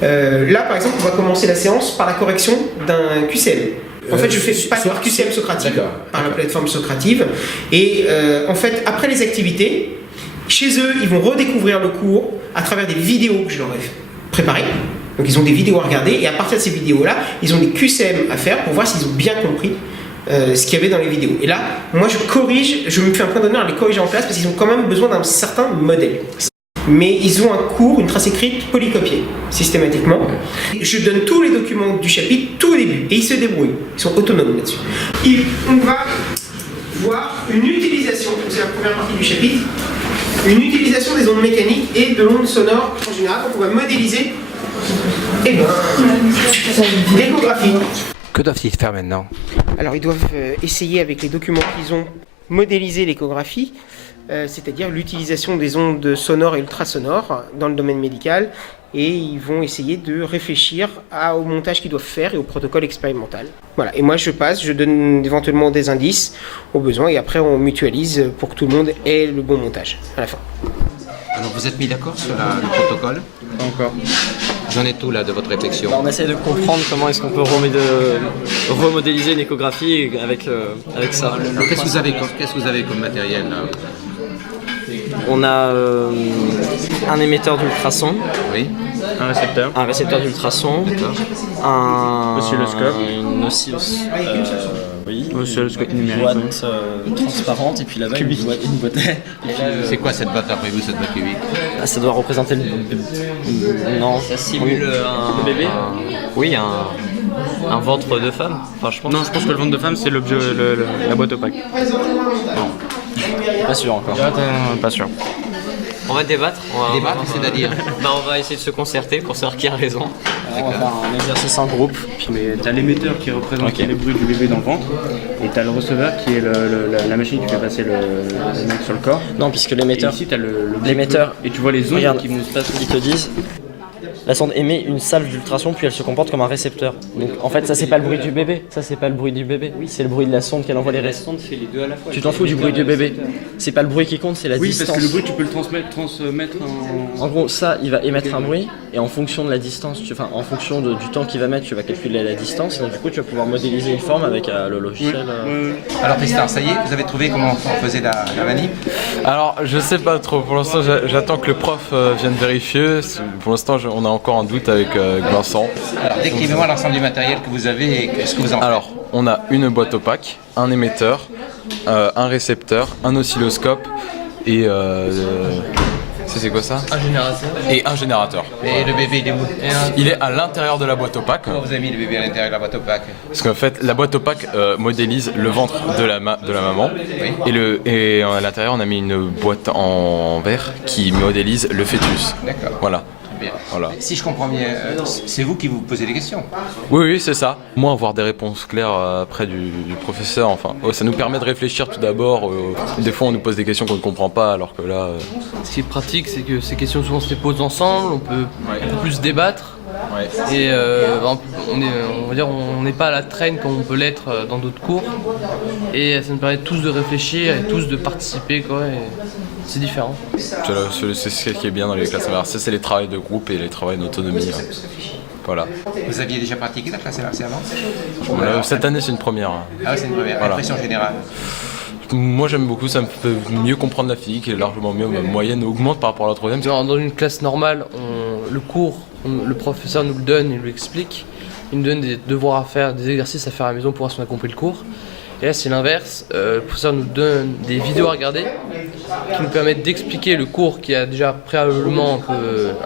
Là, par exemple, on va commencer la séance par la correction d'un QCM. En fait, je fais pas par QCM Socrative, par la plateforme Socrative. Et en fait, après les activités, chez eux, ils vont redécouvrir le cours à travers des vidéos que je leur ai préparées. Donc, ils ont des vidéos à regarder. Et à partir de ces vidéos-là, ils ont des QCM à faire pour voir s'ils ont bien compris ce qu'il y avait dans les vidéos. Et là, moi, je corrige, je me fais un point d'honneur à les corriger en classe parce qu'ils ont quand même besoin d'un certain modèle. Mais ils ont un cours, une trace écrite polycopiée, systématiquement. Je donne tous les documents du chapitre, tout au début, et ils se débrouillent. Ils sont autonomes là-dessus. Et on va voir une utilisation, c'est la première partie du chapitre, une utilisation des ondes mécaniques et de l'onde sonore en général. Donc on va modéliser l'échographie. Que doivent-ils faire maintenant? Alors ils doivent essayer avec les documents qu'ils ont modéliser l'échographie, c'est-à-dire l'utilisation des ondes sonores et ultrasonores dans le domaine médical, et ils vont essayer de réfléchir au montage qu'ils doivent faire et au protocole expérimental. Voilà, et moi je passe, je donne éventuellement des indices au besoin, et après on mutualise pour que tout le monde ait le bon montage à la fin. Alors vous êtes mis d'accord sur le protocole? Pas encore. J'en ai tout là de votre réflexion. On essaie de comprendre comment est-ce qu'on peut remodéliser une échographie avec ça. Qu'est-ce que vous avez comme matériel là? On a un émetteur d'ultrasons, Oui. un récepteur d'ultrasons, un oscilloscope, une oscilloscope numérique, boîte transparente, et puis là-bas une boîte. C'est quoi cette boîte après vous, cette boîte cubique? Ça doit représenter le... Non, ça simule un bébé. Oui, un ventre de femme. Enfin, je pense. Non, je pense que le ventre de femme c'est l'objet, la boîte opaque. Pas sûr encore. Pas sûr. On va débattre. Débattre, c'est-à-dire? On va essayer de se concerter pour savoir qui a raison. On va faire un exercice en groupe. Mais t'as l'émetteur qui représente les bruits du bébé dans le ventre, et t'as le receveur qui est la machine qui fait passer le mec sur le corps. Non, puisque l'émetteur. Et ici t'as l'émetteur. et tu vois les ondes qui vont se passer. Ils te disent. La sonde émet une salve d'ultrasons, puis elle se comporte comme un récepteur. Donc en fait, ça c'est pas le bruit du bébé, c'est le bruit de la sonde qu'elle envoie les récepteurs. La sonde fait les deux à la fois. Tu t'en fous du bruit du bébé. C'est pas le bruit qui compte, c'est la distance. Oui, parce que le bruit tu peux le transmettre en... En gros, ça, il va émettre un bruit, et en fonction de la distance, en fonction du temps qu'il va mettre, tu vas calculer la distance, et donc du coup tu vas pouvoir modéliser une forme avec le logiciel. Alors Tristan, ça y est, vous avez trouvé comment on faisait la manip? Alors je sais pas trop, pour l'instant j'attends que le prof vienne vérifier. Pour l'instant on a encore un doute avec Vincent. Alors décrivez-moi l'ensemble du matériel que vous avez et ce que vous en faites. Alors on a une boîte opaque, un émetteur, un récepteur, un oscilloscope et c'est quoi ça? Un générateur. Et un générateur. Et le bébé il est où? Il est à l'intérieur de la boîte opaque. Comment vous avez mis le bébé à l'intérieur de la boîte opaque? Parce qu'en fait la boîte opaque modélise le ventre de la maman, Oui. et à l'intérieur on a mis une boîte en verre qui modélise le fœtus. D'accord. Voilà. Bien. Voilà. Si je comprends bien, c'est vous qui vous posez des questions. Oui, c'est ça. Moi, avoir des réponses claires après du professeur, enfin, ça nous permet de réfléchir tout d'abord. Des fois, on nous pose des questions qu'on ne comprend pas, alors que là... Ce qui est pratique, c'est que ces questions souvent se les posent ensemble, on peut plus débattre. Ouais. Et on n'est pas à la traîne comme on peut l'être dans d'autres cours. Et ça nous permet tous de réfléchir et tous de participer, quoi. Et c'est différent. C'est ce qui est bien dans les classes inversées, c'est les travaux de groupe et les travaux d'autonomie. Voilà. Vous aviez déjà pratiqué la classe inversée avant? Cette année, c'est une première. Ah oui, c'est une première. Voilà. Impression générale. Moi, j'aime beaucoup, ça me fait mieux comprendre la physique et largement mieux. Ma moyenne augmente par rapport à la troisième. Dans une classe normale, le cours, le professeur nous le donne, il nous l'explique. Il nous donne des devoirs à faire, des exercices à faire à la maison pour voir si on a compris le cours. Et là, c'est l'inverse. Le professeur nous donne des vidéos à regarder qui nous permettent d'expliquer le cours qui a déjà préalablement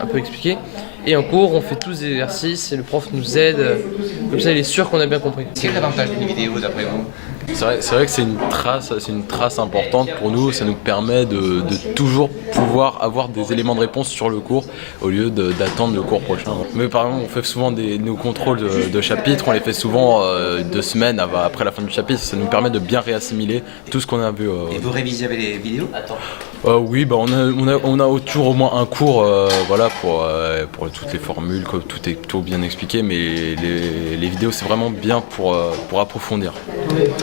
un peu expliqué. Et en cours, on fait tous des exercices et le prof nous aide. Comme ça, il est sûr qu'on a bien compris. Quel est l'avantage d'une vidéo d'après vous? C'est vrai que c'est une trace importante pour nous. Ça nous permet de toujours pouvoir avoir des éléments de réponse sur le cours au lieu d'attendre le cours prochain. Mais par exemple, on fait souvent nos contrôles de chapitres, on les fait souvent 2 semaines après la fin du chapitre. Ça nous permet de bien réassimiler tout ce qu'on a vu. Et vous révisez avec les vidéos? Oui, bah on a toujours au moins un cours voilà, pour toutes les formules, que tout est plutôt bien expliqué, mais les vidéos c'est vraiment bien pour approfondir.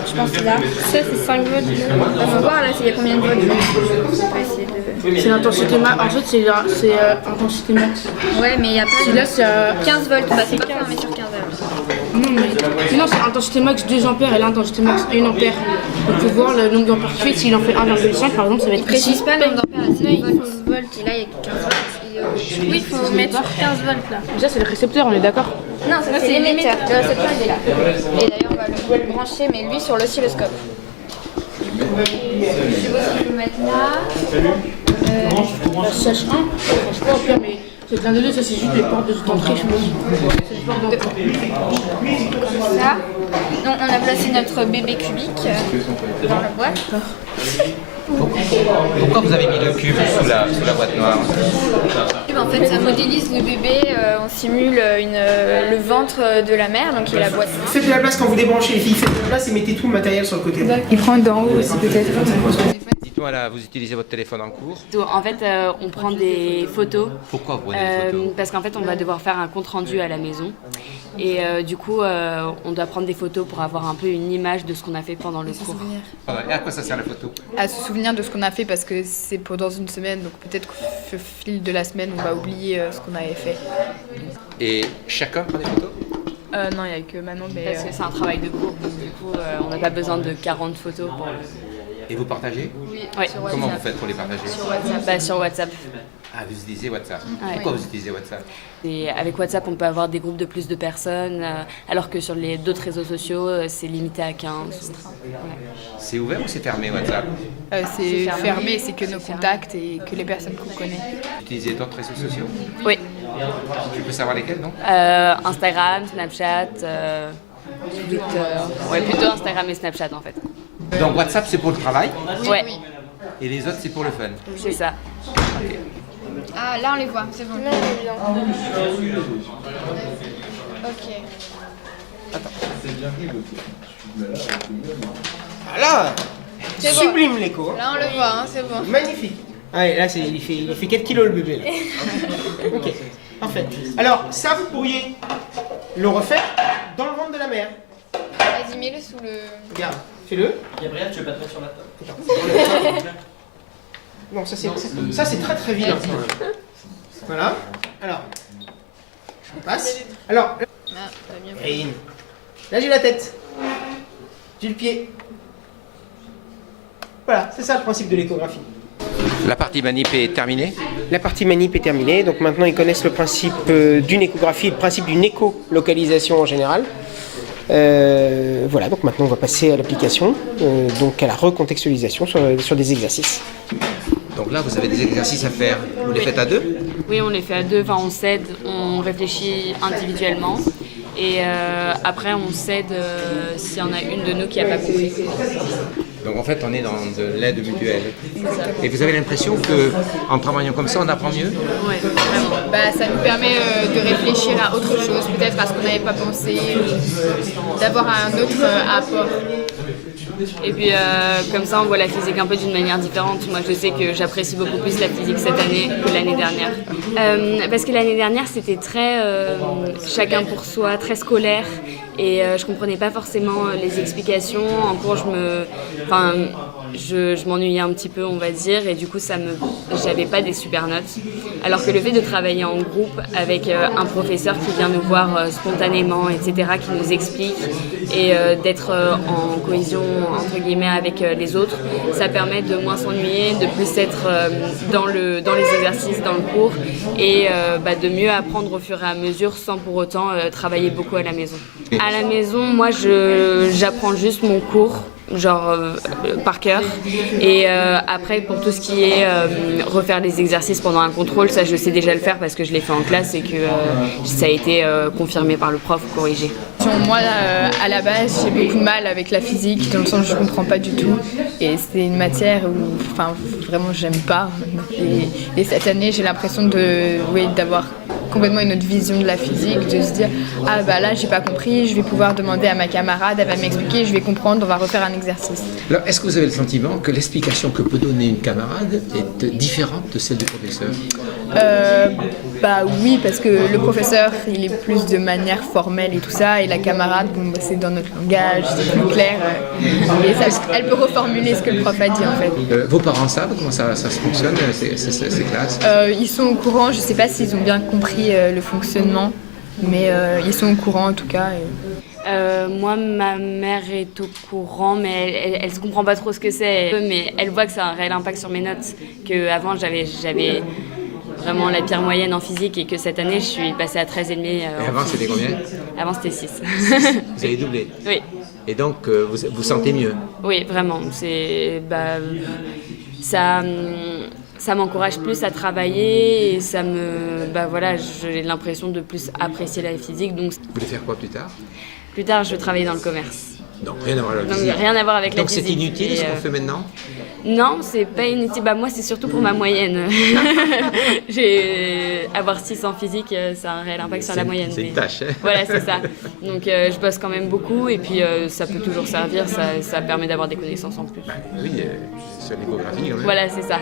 Je pense que là, ça c'est 5 volts. On va voir là, il y a combien de volts. C'est l'intensité max. En fait, c'est intensité max. Ouais, mais il y a pas. Là, c'est 15 volts, bah, c'est pas fermé sur 15 volts. Non, c'est intensité max 2 ampères et l'intensité max 1 ampère. Donc, il faut voir le nombre d'ampères qu'il fait. S'il en fait 1,5 par exemple, ça va être Il précise pas le nombre d'ampères, c'est Là, il 15 volts et là il y a 15 volts. Oui, il faut mettre sur 15 volts là. ça, c'est le récepteur, on est d'accord? Non, ça c'est l'émetteur. Le récepteur il est là. Et d'ailleurs, on va le brancher, mais lui sur l'oscilloscope. Je sais pas si on peut mettre là. La CH1, je crois, au pire, mais c'est l'un des deux, ça c'est juste les portes d'entrée, je pense. C'est les portes d'entrée. Comme ça. Donc on a placé notre bébé cubique dans la boîte. Pourquoi vous avez mis le cube sous la boîte noire? En fait, ça modélise le bébé, on simule le ventre de la mère, donc qui est la boîte. Faites de la place quand vous débranchez les filles, faites de la place et mettez tout le matériel sur le côté. Il prend d'en haut aussi peut-être. Dites-moi là, vous utilisez votre téléphone en cours. En fait, on prend des photos. Pourquoi vous prenez des photos? Parce qu'en fait, on va devoir faire un compte-rendu à la maison. Et du coup, on doit prendre des photos pour avoir un peu une image de ce qu'on a fait pendant le cours. Et à quoi ça sert la photo? À se souvenir de ce qu'on a fait parce que c'est pour dans une semaine, donc peut-être qu'au fil de la semaine, on va oublier ce qu'on avait fait. Et chacun prend des photos? Non, il n'y a que Manon, mais... Parce que c'est un travail de groupe, donc du coup, on n'a pas besoin de 40 photos pour Et vous partagez? Oui, Ouais. sur Comment WhatsApp. vous faites pour les partager? Sur WhatsApp. Bah, sur WhatsApp. Ah, vous utilisez WhatsApp. Ouais. Pourquoi vous utilisez WhatsApp? Et avec WhatsApp, on peut avoir des groupes de plus de personnes, alors que sur les d'autres réseaux sociaux, c'est limité à 15. C'est ouvert ou c'est fermé WhatsApp? C'est fermé. fermé, c'est que nos contacts et que les personnes qu'on connaît. Vous utilisez d'autres réseaux sociaux? Oui. Tu peux savoir lesquels, non? Instagram, Snapchat, Twitter. Ouais, plutôt Instagram et Snapchat en fait. Donc WhatsApp c'est pour le travail Ouais, et les autres c'est pour le fun. c'est ça. Ah, là on les voit, c'est bon. Là on est bien. Ok. Voilà. C'est bon. Sublime l'écho. Là on le voit, hein, c'est bon. Magnifique. Ouais, là il fait 4 kilos le bébé là. Ok, parfait. Alors ça vous pourriez le refaire dans le ventre de la mère. Vas-y, mets-le sous le... Regarde, fais-le. Gabriel, tu veux pas te mettre sur la table? Non, ça c'est très très vilain. Voilà. Alors, on passe. Alors, Ah, t'as bien. Green. Là j'ai la tête. J'ai le pied. Voilà, c'est ça le principe de l'échographie. La partie manip est terminée. La partie manip est terminée, donc maintenant ils connaissent le principe d'une échographie et le principe d'une écolocalisation en général. Voilà, donc maintenant on va passer à l'application, donc à la recontextualisation sur des exercices. Donc là vous avez des exercices à faire. Vous les faites à deux? Oui, on les fait à deux, enfin on s'aide, on réfléchit individuellement. Et après, on s'aide s'il y en a une de nous qui n'a pas compris. Donc en fait on est dans de l'aide mutuelle. Et vous avez l'impression qu'en travaillant comme ça on apprend mieux? Oui, vraiment. Bah, ça nous permet de réfléchir à autre chose, peut-être à ce qu'on n'avait pas pensé, d'avoir un autre apport. Et puis comme ça, on voit la physique un peu d'une manière différente. Moi, je sais que j'apprécie beaucoup plus la physique cette année que l'année dernière. Parce que l'année dernière, c'était très chacun pour soi, très scolaire. Et je comprenais pas forcément les explications. En cours, je m'ennuyais un petit peu, on va dire. Et du coup, j'avais pas des super notes. Alors que le fait de travailler en groupe avec un professeur qui vient nous voir spontanément, etc., qui nous explique, et d'être en cohésion entre guillemets avec les autres, ça permet de moins s'ennuyer, de plus être dans les exercices, dans le cours, et de mieux apprendre au fur et à mesure sans pour autant travailler beaucoup à la maison. À la maison, moi j'apprends juste mon cours, genre par cœur, et après pour tout ce qui est refaire les exercices pendant un contrôle, ça je sais déjà le faire parce que je l'ai fait en classe et que ça a été confirmé par le prof, corrigé. Moi, à la base, j'ai beaucoup de mal avec la physique, dans le sens où je ne comprends pas du tout. Et c'est une matière où vraiment j'aime pas. Et cette année, j'ai l'impression d'avoir complètement une autre vision de la physique, de se dire ah bah là j'ai pas compris, je vais pouvoir demander à ma camarade, elle va m'expliquer, je vais comprendre, on va refaire un exercice. Alors, est-ce que vous avez le sentiment que l'explication que peut donner une camarade est différente de celle du professeur? Bah oui, parce que le professeur il est plus de manière formelle et tout ça, et la camarade bon, bah, c'est dans notre langage, c'est plus clair, et ça, elle peut reformuler ce que le prof a dit en fait. Vos parents savent comment ça se fonctionne, ces classes? Ils sont au courant, je sais pas s'ils ont bien compris le fonctionnement, mais ils sont au courant en tout cas. Moi, ma mère est au courant, mais elle se comprend pas trop ce que c'est. Mais elle voit que ça a un réel impact sur mes notes. Qu'avant, j'avais vraiment la pire moyenne en physique et que cette année, je suis passée à 13,5. Et avant, c'était combien? Avant, c'était 6. Vous avez doublé? Oui. Et donc, vous sentez mieux? Oui, vraiment. Ça m'encourage plus à travailler et j'ai l'impression de plus apprécier la physique. Donc, vous voulez faire quoi plus tard? Plus tard, je veux travailler dans le commerce. Donc rien à voir avec la Donc, physique. rien à voir avec la Donc physique. c'est inutile ce qu'on fait maintenant? Non, c'est pas inutile. Moi, c'est surtout pour ma moyenne. Avoir 6 en physique, ça a un réel impact sur la moyenne. C'est une tâche. Hein. Voilà, c'est ça. Donc je bosse quand même beaucoup et puis ça peut toujours servir. Ça permet d'avoir des connaissances en plus. Oui, sur l'échographie quand même. Voilà, c'est ça.